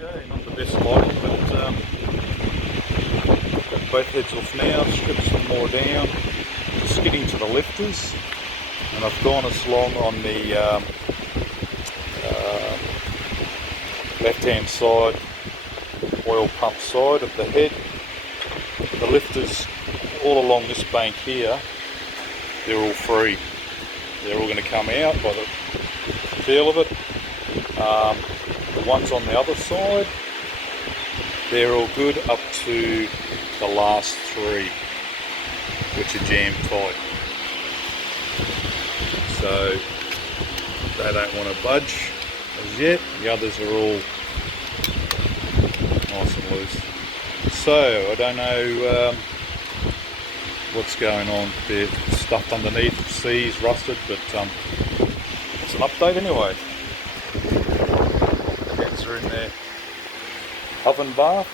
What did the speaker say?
Okay, not the best lighting, but got both heads off now, strip some more down, just getting to the lifters, and I've gone as long on the left hand side, oil pump side of the head. The lifters all along this bank here, they're all free. They're all going to come out by the feel of it. The ones on the other side, they're all good up to the last three, which are jam tight. So they don't want to budge as yet. The others are all nice and loose. So I don't know what's going on. They're stuffed underneath, C's rusted, but it's an update anyway. Heads are in their oven bath.